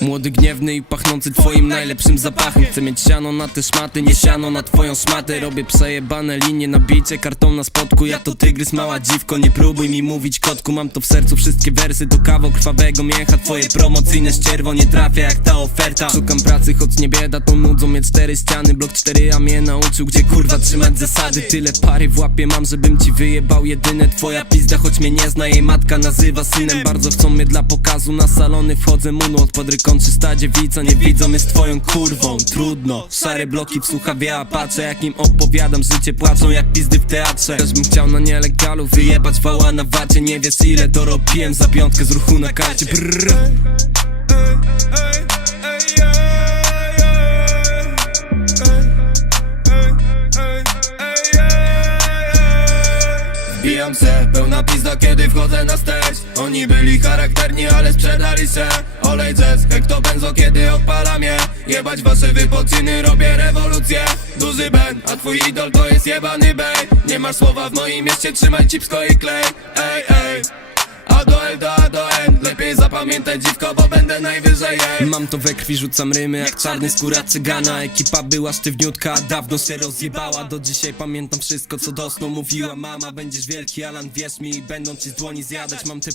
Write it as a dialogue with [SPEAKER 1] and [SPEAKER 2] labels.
[SPEAKER 1] Młody, gniewny i pachnący twoim najlepszym zapachem. Chcę mieć siano na te szmaty, nie siano na twoją szmatę. Robię przejebane linie, nabicie karton na spodku Ja to tygrys, mała dziwko, nie próbuj mi mówić kotku. Mam to w sercu, wszystkie wersy to kawał krwawego miecha. Twoje promocyjne ścierwo nie trafia jak ta oferta Szukam pracy, choć nie bieda, to nudzą mnie cztery ściany. Blok 4 a mnie nauczył, gdzie kurwa trzymać zasady. Tyle pary w łapie mam, żebym ci wyjebał jedyne. Twoja pizda, choć mnie nie zna, jej matka nazywa synem. Bardzo chcą mnie dla pokazu, na salony wchodzę. Moonwalk Pod ryką 300 dziewica, nie widzą mnie z twoją kurwą. Trudno, szare bloki w słuchawie, a patrzę jak im opowiadam. Życie płaczą jak pizdy w teatrze. Też bym chciał na nielegalu wyjebać wała na wacie. Nie wiesz ile dorobiłem za piątkę z ruchu na karcie. Brrr.
[SPEAKER 2] Wbijam se, pełna pizda kiedy wchodzę na stage. Oni byli charakterni, ale sprzedali se Olej jazz, hekto benzo kiedy odpala mnie. Jebać wasze wypociny, robię rewolucję. Duży Ben, a twój idol to jest jebany bej. Nie masz słowa w moim mieście, trzymaj cipsko i klej. Ej, Lepiej zapamiętaj dziwko, bo będę najwyżej jej
[SPEAKER 1] Mam to we krwi, rzucam rymy jak czarny skóra cygana. Ekipa była sztywniutka, a dawno się rozjebała. Do dzisiaj pamiętam wszystko co do snu mówiła mama. Będziesz wielki Alan, wierz mi, będą ci z dłoni zjadać. Mam te